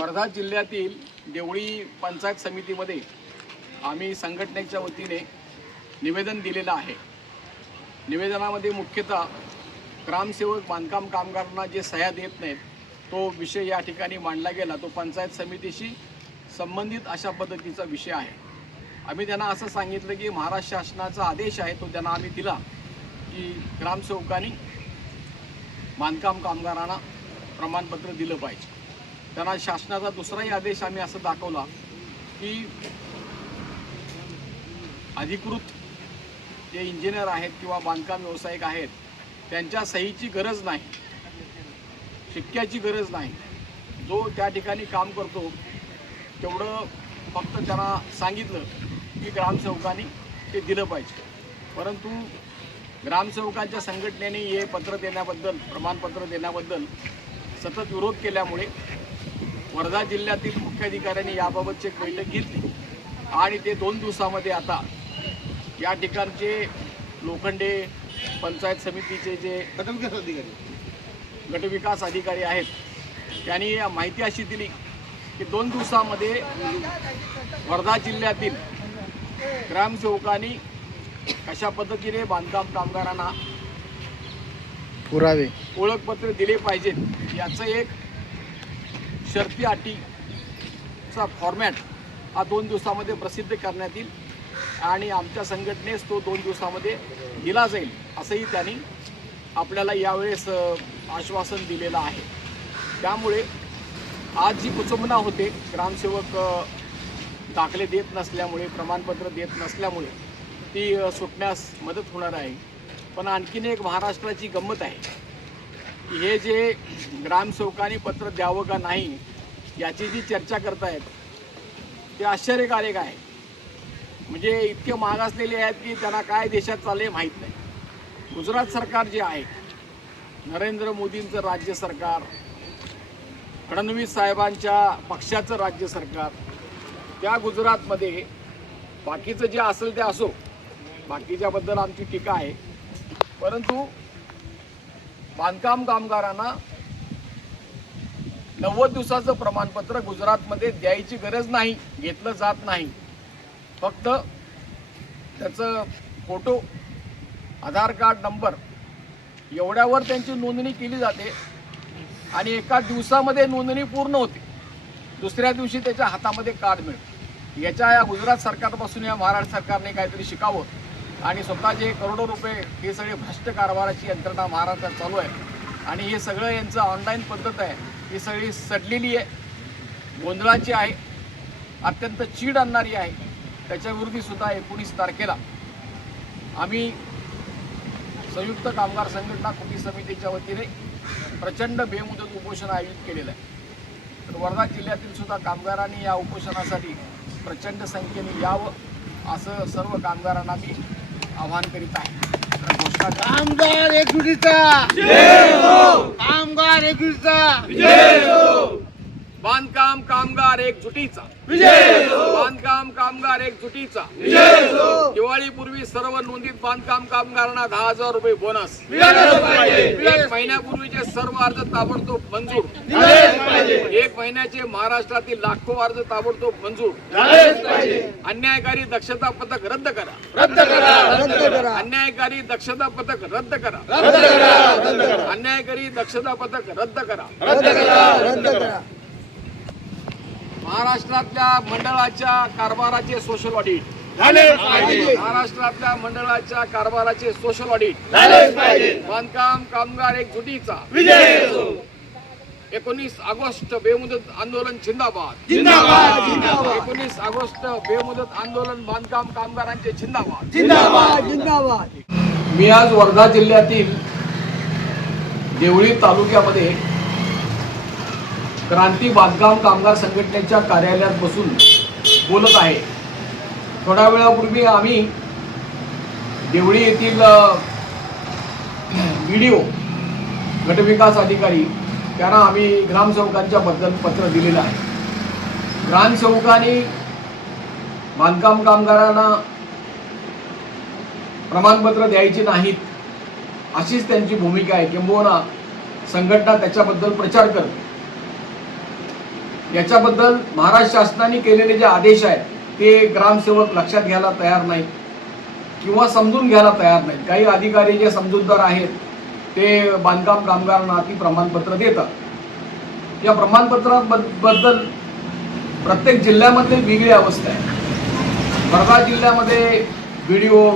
वर्धा जिल्ह्यातील देवळी पंचायत समितीमध्ये आम्ही संघटनेच्या वतीने निवेदन दिलेलं आहे. निवेदनामध्ये मुख्यतः ग्रामसेवक बांधकाम कामगारांना जे सह्या देत नाहीत तो विषय या ठिकाणी मांडला गेला. तो पंचायत समितीशी संबंधित अशा पद्धतीचा विषय आहे. आम्ही त्यांना असं सांगितलं की महाराष्ट्र शासनाचा आदेश आहे तो त्यांना आम्ही दिला की ग्रामसेवकांनी बांधकाम कामगारांना प्रमाणपत्र दिलं पाहिजे. त्यांना शासनाचा दुसराही आदेश आम्ही असं दाखवला की अधिकृत जे इंजिनियर आहेत किंवा बांधकाम व्यावसायिक आहेत त्यांच्या सहीची गरज नाही शिक्क्याची गरज नाही. जो त्या ठिकाणी काम करतो तेवढं फक्त त्यांना सांगितलं की ग्रामसेवकांनी ते दिलं पाहिजे. परंतु ग्रामसेवकांच्या संघटनेने हे पत्र देण्याबद्दल प्रमाणपत्र देण्याबद्दल सतत विरोध केल्यामुळे वर्धा जिल्ह्यातील मुख्याधिकाऱ्यांनी याबाबतची एक बैठक घेतली. आणि ते दोन दिवसामध्ये आता या ठिकाणचे लोखंडे पंचायत समितीचे जे गटविकास अधिकारी गटविकास अधिकारी आहेत त्यांनी माहिती अशी दिली की दोन दिवसामध्ये वर्धा जिल्ह्यातील ग्रामसेवकांनी कशा पद्धतीने बांधकाम कामगारांना पुरावे. ओळखपत्र दिले पाहिजेत याचं एक शर्पी अटीचा फॉर्मॅट हा दोन दिवसामध्ये प्रसिद्ध करण्यात येईल. आणि आमच्या संघटनेस तो दोन दिवसामध्ये दिला जाईल असंही त्यांनी आपल्याला यावेळेस आश्वासन दिलेलं आहे. त्यामुळे आज जी कुचंबना होते ग्रामसेवक दाखले देत नसल्यामुळे प्रमाणपत्र देत नसल्यामुळे ती सुटण्यास मदत होणार आहे. पण आणखीन एक महाराष्ट्राची गंमत आहे. हे जे ग्रामसेवकांनी पत्र द्यावं का नाही याची जी चर्चा करतायत ते आश्चर्यकारक आहे. म्हणजे इतके मागासलेले आहेत की त्यांना काय देशात चालले माहीत नाही. गुजरात सरकार जे आहे नरेंद्र मोदींचं राज्य सरकार फडणवीस साहेबांच्या पक्षाचं राज्य सरकार त्या गुजरातमध्ये बाकीचं जे असेल ते असो बाकीच्याबद्दल आमची टीका आहे. परंतु बांधकाम कामगारांना नव्वद दिवसाचं प्रमाणपत्र गुजरातमध्ये द्यायची गरज नाही घेतलं जात नाही. फक्त त्याचं फोटो आधार कार्ड नंबर एवढ्यावर त्यांची नोंदणी केली जाते आणि एका दिवसामध्ये नोंदणी पूर्ण होते. दुसऱ्या दिवशी त्याच्या हातामध्ये कार्ड मिळतं. याच्या या गुजरात सरकारपासून या महाराष्ट्र सरकारने काहीतरी शिकावं. आणि स्वतःचे करोडो रुपये हे सगळे भ्रष्ट कारभाराची यंत्रणा महाराष्ट्रात चालू आहे. आणि हे सगळं यांचं ऑनलाईन पद्धत आहे. ही सगळी सडलेली आहे. गोंधळाची आहे. अत्यंत चीड आणणारी आहे. त्याच्याविरोधीसुद्धा एकोणीस तारखेला आम्ही संयुक्त कामगार संघटना कृती समितीच्या वतीने प्रचंड बेमुदत उपोषण आयोजित केलेलं आहे. तर वर्धा जिल्ह्यातील सुद्धा कामगारांनी या उपोषणासाठी प्रचंड संख्येने यावं असं सर्व कामगारांना मी आवाहन करीत आहे. कामगार एकजुटीचा. कामगार एकजुटीचा. बांधकाम कामगार एकजुटीचा. बांधकाम कामगार एकजुटीचा. दिवाळीपूर्वी सर्व नोंदीत बांधकाम कामगारांना दहा हजार रुपये बोनस एक महिन्यापूर्वीचे सर्व अर्ज ताबडतोब मंजूर. एक महिन्याचे महाराष्ट्रातील लाखो अर्ज ताबडतोब मंजूर. अन्यायकारी दक्षता पथक रद्द करा. रद्द करा. अन्यायकारी दक्षता पथक रद्द करा. अन्यायकारी दक्षता पथक रद्द करा रद्द करा रद्द करा महाराष्ट्रातल्या मंडळाच्या कारभाराचे सोशल ऑडिट महाराष्ट्रातल्या मंडळाच्या कारभाराचे सोशल ऑडिट बांधकाम कामगार एकजुटीचा. विजय. एकोणीस ऑगस्ट बेमुदत आंदोलन जिंदाबाद. जिंदाबाद. जिंदाबाद. एकोणीस ऑगस्ट बेमुदत आंदोलन बांधकाम कामगारांचे जिंदाबाद. जिंदाबाद. जिंदाबाद. मी आज वर्धा जिल्ह्यातील देवळी तालुक्यामध्ये क्रांती बांधकाम कामगार संघटनेच्या कार्यालयात बसून बोलत आहे. थोड्या वेळापूर्वी आम्ही देवळी येथील व्हिडिओ गटविकास अधिकारी त्यांना आम्ही ग्रामसेवकांच्या बद्दल पत्र दिलेलं आहे. ग्रामसेवकांनी बांधकाम कामगारांना प्रमाणपत्र द्यायची नाहीत अशीच त्यांची भूमिका आहे. किंबहुना संघटना त्याच्याबद्दल प्रचार करते. याच्याबद्दल महाराष्ट्र शासनाने केलेले जे आदेश आहेत ते ग्रामसेवक लक्षात घ्यायला तयार नाही किंवा समजून घ्यायला तयार नाहीत. काही अधिकारी जे समजूतदार आहेत ते बांधकाम कामगारांना ती प्रमाणपत्र देतात. या प्रमाणपत्राबद्दल प्रत्येक जिल्ह्यामध्ये वेगळी अवस्था आहे. वर्धा जिल्ह्यामध्ये व्हिडिओ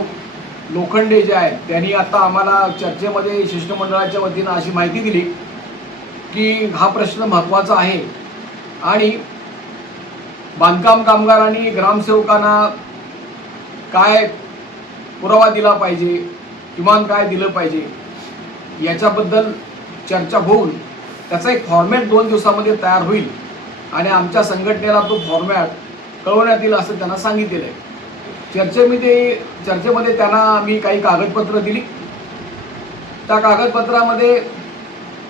लोखंडे जे आहेत त्यांनी आता आम्हाला चर्चेमध्ये शिष्टमंडळाच्या वतीनं अशी माहिती दिली की हा प्रश्न महत्त्वाचा आहे. आणि बांधकाम कामगारांनी ग्रामसेवकांना काय पुरावा दिला पाहिजे किमान काय दिलं पाहिजे याच्याबद्दल चर्चा होऊन त्याचा एक फॉर्मॅट दोन दिवसामध्ये तयार होईल. आणि आमच्या संघटनेला तो फॉर्मॅट कळवण्यात येईल असं त्यांना सांगितलेलं आहे. चर्चेमध्ये चर्चेमध्ये त्यांना आम्ही काही कागदपत्र दिली. त्या कागदपत्रामध्ये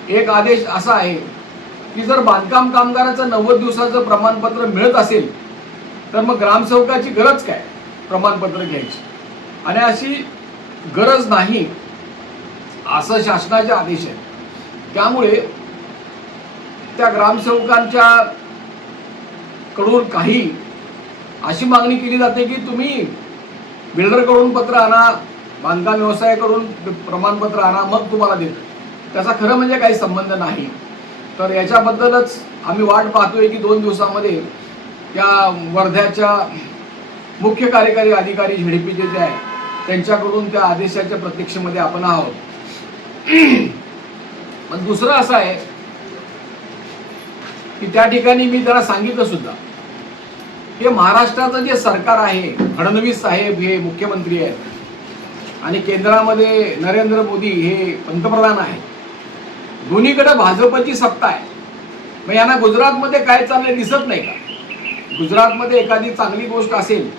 एक आदेश असा आहे की जर बांधकाम कामगाराचं नव्वद दिवसाचं प्रमाणपत्र मिळत असेल तर मग ग्रामसेवकाची गरज काय प्रमाणपत्र घ्यायची? आणि अशी गरज नाही असं शासनाचे आदेश आहेत. त्यामुळे त्या ग्रामसेवकांच्या कडून काही अशी मागणी केली जाते की तुम्ही बिल्डरकडून पत्र आणा बांधकाम व्यवसायाकडून प्रमाणपत्र आणा मग तुम्हाला देतो त्याचा खरं म्हणजे काही संबंध नाही. तर याच्याबद्दलच आम्ही वाट पाहतोय की दोन दिवसामध्ये त्या वर्ध्याच्या मुख्य कार्यकारी अधिकारी झेडपीचे जे आहे त्यांच्याकडून त्या आदेशाच्या प्रतीक्षेमध्ये आपण आहोत. पण दुसरं असं आहे की त्या ठिकाणी मी जरा सांगितलं सुद्धा हे महाराष्ट्राचं जे सरकार आहे फडणवीस साहेब हे मुख्यमंत्री आहेत आणि केंद्रामध्ये नरेंद्र मोदी हे पंतप्रधान आहेत. दोन्हीकडे भाजपची सत्ता आहे. मग यांना गुजरातमध्ये काय चाललंय दिसत नाही का? गुजरातमध्ये एखादी चांगली गोष्ट असेल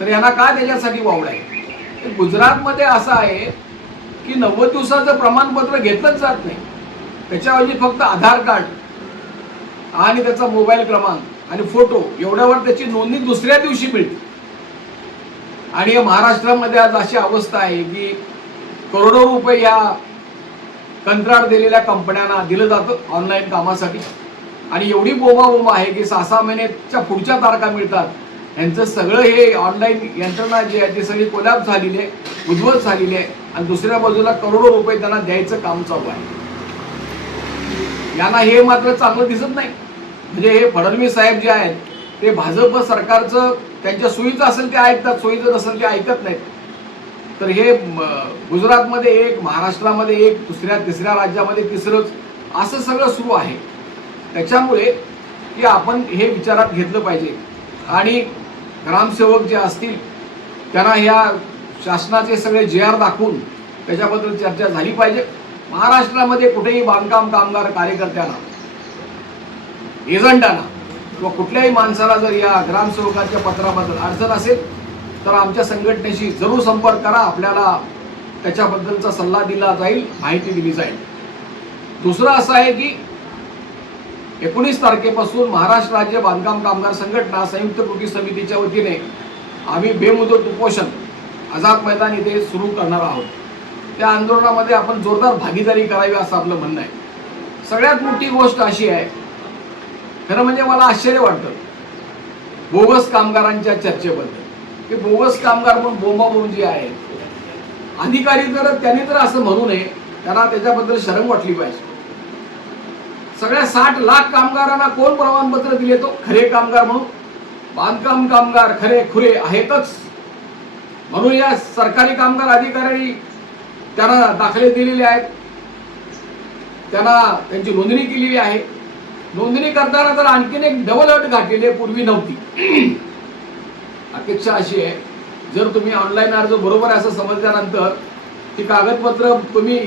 तर यांना का त्याच्यासाठी वावडाय गुजरातमध्ये असं आहे की नव्वद दिवसाचं प्रमाणपत्र घेतलंच जात नाही. त्याच्याऐवजी फक्त आधार कार्ड आणि त्याचा मोबाईल क्रमांक आणि फोटो एवढ्यावर त्याची नोंदणी दुसऱ्या दिवशी मिळते. आणि महाराष्ट्रामध्ये आज अशी अवस्था आहे की करोडो रुपये या कंत्राट दिलेल्या कंपन्यांना दिलं जातं ऑनलाईन कामासाठी. आणि एवढी बोमाबोमा आहे की सहा सहा महिन्याच्या पुढच्या तारखा मिळतात. यांचं सगळं हे ऑनलाईन यंत्रणा जी आहे ती सगळी कोलॅप झालेली आहे उद्ध्वस्त झालेली आहे. आणि दुसऱ्या बाजूला करोडो रुपये त्यांना द्यायचं काम चालू आहे. यांना हे मात्र चांगलं दिसत नाही. म्हणजे हे फडणवीस साहेब जे आहेत ते भाजप सरकारचं त्यांच्या सोयीचं असेल ते ऐकतात सोयीचं नसेल ते ऐकत नाहीत. तर हे गुजरातमध्ये एक महाराष्ट्रामध्ये एक दुसऱ्या तिसऱ्या राज्यामध्ये तिसरंच असं सगळं सुरू आहे. त्याच्यामुळे की आपण हे विचारात घेतलं पाहिजे. आणि ग्रामसेवक जे असतील त्यांना ह्या शासनाचे सगळे जे आर दाखवून त्याच्याबद्दल चर्चा झाली पाहिजे. महाराष्ट्रामध्ये कुठेही बांधकाम कामगार कार्यकर्त्यांना एजंटांना किंवा कुठल्याही माणसाला जर या ग्रामसेवकाच्या पत्राबद्दल अडचण असेल तर आमच्या संघटनेशी जरूर संपर्क करा. आपल्याला त्याच्याबद्दलचा सल्ला दिला जाईल माहिती दिली जाईल. दुसरं असं आहे की एकोणीस तारखेपासून महाराष्ट्र राज्य बांधकाम कामगार संघटना संयुक्त कृती समितीच्या वतीने आम्ही बेमुदत उपोषण आझाद मैदान इथे सुरू करणार आहोत. त्या आंदोलनामध्ये आपण जोरदार भागीदारी करावी असं आपलं म्हणणं आहे. सगळ्यात मोठी गोष्ट अशी आहे खरं म्हणजे मला आश्चर्य वाटतं बोगस कामगारांच्या चर्चेबद्दल. की बोगस कामगार म्हणून बोंबाबोंब जी आहेत अधिकारी तर त्यांनी तर असं म्हणू नये त्यांना त्याच्याबद्दल शरम वाटली पाहिजे. सगळ्या साठ लाख कामगारांना कोण प्रमाणपत्र दिले तो? खरे कामगार म्हणून. बांधकाम कामगार खरे खुरे आहेतच. म्हणून या सरकारी कामगार अधिकाऱ्यांनी त्यांना दाखले दिलेले आहेत. त्यांना त्यांची नोंदणी केलेली आहे. नोंदणी करताना तर आणखीन एक डबल अट घातलेली आहे पूर्वी नव्हती. अपेक्षा अशी आहे जर तुम्ही ऑनलाईन अर्ज बरोबर आहे असं समजल्यानंतर ती कागदपत्र तुम्ही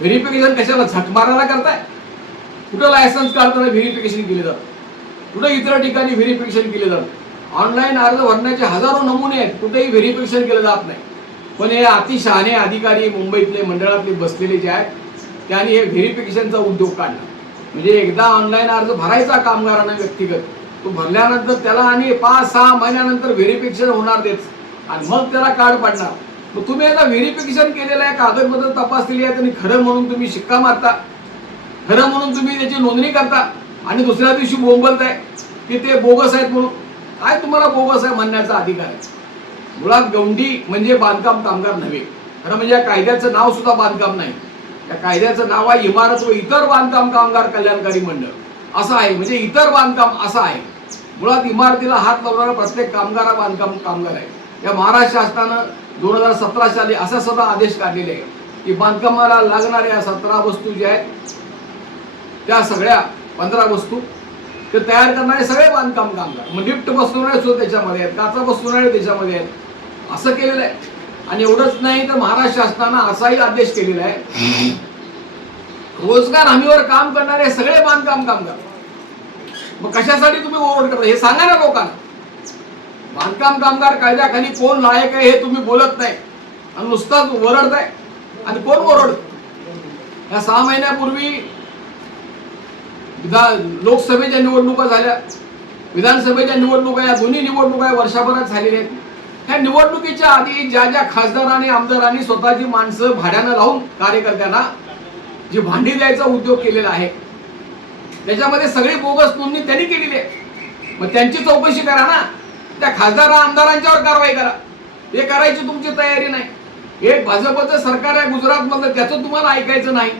व्हेरिफिकेशन कशाला झक मारायला करताय? कुठं लायसन्स काढताना व्हेरिफिकेशन केले जातं? कुठं इतर ठिकाणी व्हेरिफिकेशन केले जातं? ऑनलाईन अर्ज भरण्याचे हजारो नमुने आहेत कुठेही व्हेरिफिकेशन केलं जात नाही. पण हे अतिशहाणे अधिकारी मुंबईतले मंडळातले बसलेले जे आहेत त्यांनी हे व्हेरिफिकेशनचा उद्योग काढला. म्हणजे एकदा ऑनलाईन अर्ज भरायचा कामगारांना व्यक्तिगत तो भरल्यानंतर त्याला आणि पाच सहा महिन्यानंतर व्हेरिफिकेशन होणार तेच. आणि मग त्याला कार्ड पडणार. मग तुम्ही आता व्हेरिफिकेशन केलेलं आहे कागदपत्र तपासलेली आहेत आणि खरं म्हणून तुम्ही शिक्का मारता. खरं म्हणून तुम्ही त्याची नोंदणी करता. आणि दुसऱ्या दिवशी बोंबलत आहे की ते बोगस आहेत म्हणून. काय तुम्हाला बोगस आहे म्हणण्याचा अधिकार आहे? मुळात गौंडी म्हणजे बांधकाम कामगार नव्हे. खरं म्हणजे या कायद्याचं नाव सुद्धा बांधकाम नाही. या कायद्याचं नाव आहे इमारत व इतर बांधकाम कामगार कल्याणकारी मंडळ. असं आहे. म्हणजे इतर बांधकाम असं आहे. मुळात इमारतीला हात लावणारा प्रत्येक कामगार हा बांधकाम कामगार आहे. या महाराष्ट्र शासनानं दोन हजार सतरा साली असा सुद्धा आदेश काढलेले आहे की बांधकामाला लागणाऱ्या सतरा वस्तू ज्या आहेत त्या सगळ्या पंधरा वस्तू ते तयार करणारे सगळे बांधकाम कामगार. मग लिफ्ट बसवणारे सुद्धा त्याच्यामध्ये आहेत काचा बसवणारे त्याच्यामध्ये आहेत. असं केलेलं आहे. आणि एवढंच नाही तर महाराष्ट्र शासनानं असाही आदेश केलेला आहे. रोजगार हमीवर काम करणारे सगळे बांधकाम कामगार. मग कशासाठी तुम्ही ओरड करता? हे सांगा ना लोकांना. बांधकाम कामगार कायद्याखाली कोण लायक आहे हे तुम्ही बोलत नाही. आणि नुसताच ओरडताय. आणि कोण ओरडत? या सहा महिन्यापूर्वी विधान लोकसभेच्या निवडणुका झाल्या. विधानसभेच्या निवडणुका या दोन्ही निवडणुका या वर्षभरात झालेल्या आहेत. ह्या निवडणुकीच्या आधी ज्या ज्या खासदारांनी आमदारांनी स्वतःची माणसं भाड्यानं लावून कार्यकर्त्यांना जी भांडी द्यायचा उद्योग केलेला आहे त्याच्यामध्ये सगळी बोगस नोंदणी त्यांनी केलेली आहे. मग त्यांची चौकशी करा ना. त्या खासदार आमदारांच्यावर कारवाई करा. हे करायची तुमची तयारी नाही. एक भाजपचं सरकार आहे गुजरातमधलं त्याचं तुम्हाला ऐकायचं नाही.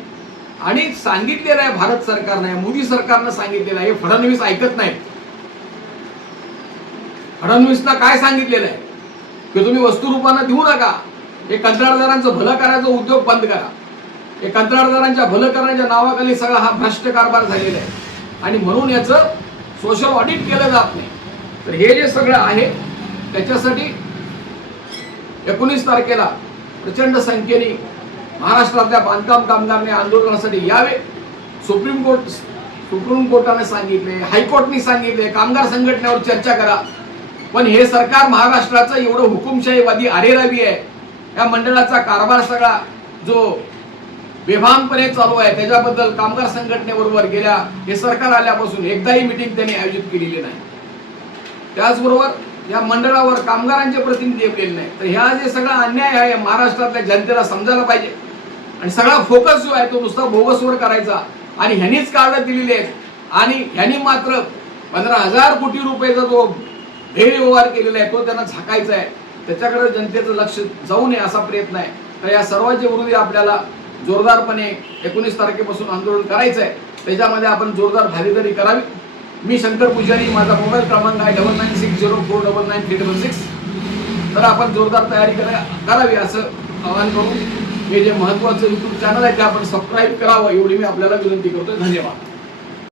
आणि सांगितलेलं आहे भारत सरकारनं मोदी सरकारनं सांगितलेलं आहे. हे फडणवीस ऐकत नाही फडणवीसनं काय सांगितलेलं आहे? की तुम्ही वस्तुरूपानं देऊ नका. हे कंत्राटदारांचं भलं करायचं उद्योग बंद करा. हे कंत्राटदारांच्या भलं करण्याच्या नावाखाली सगळा हा भ्रष्ट कारभार झालेला आहे. आणि म्हणून याचं सोशल ऑडिट केलं जात नाही. तर हे जे सगळं आहे त्याच्यासाठी एकोणीस तारखेला प्रचंड संख्येने महाराष्ट्रातल्या बांधकाम कामगारांनी आंदोलनासाठी यावे. सुप्रीम कोर्ट सुप्रीम कोर्टाने सांगितले हायकोर्टने सांगितले कामगार संघटनेवर चर्चा करा. पण हे सरकार महाराष्ट्राचं एवढं हुकुमशाहीवादी आरेरावी आहे. या मंडळाचा कारभार सगळा जो बेभानपणे चालू आहे. त्याच्याबद्दल कामगार संघटनेबरोबर गेल्या हे सरकार आल्यापासून एकदाही मिटिंग त्यांनी आयोजित केलेली नाही. त्याचबरोबर या मंडळावर कामगारांचे प्रतिनिधी नेमलेले नाही तर ह्या जे सगळा अन्याय आहे महाराष्ट्रातल्या जनतेला समजायला पाहिजे. आणि सगळा फोकस जो आहे तो नुसता बोगसवर करायचा. आणि ह्यांनीच कार्ड दिलेली आहेत. आणि ह्यांनी मात्र पंधरा हजार कोटी रुपयाचा जो गैरव्यवहार केलेला आहे तो त्यांना झाकायचा आहे. त्याच्याकडे जनतेचं लक्ष जाऊ नये असा प्रयत्न आहे. तर या सर्वांच्या विरोधी आपल्याला जोरदारपणे एकोणीस तारखेपासून आंदोलन करायचं आहे त्याच्यामध्ये आपण जोरदार भागीदारी करावी. मी शंकर पुजारी माझा मोबाईल क्रमांक आहे double nine six zero four double nine three double six तर आपण जोरदार तयारी करा करावी असं आवाहन करू हे जे महत्त्वाचं यूट्यूब चॅनल आहे ते आपण सबस्क्राईब करावं एवढी मी आपल्याला विनंती करतो धन्यवाद.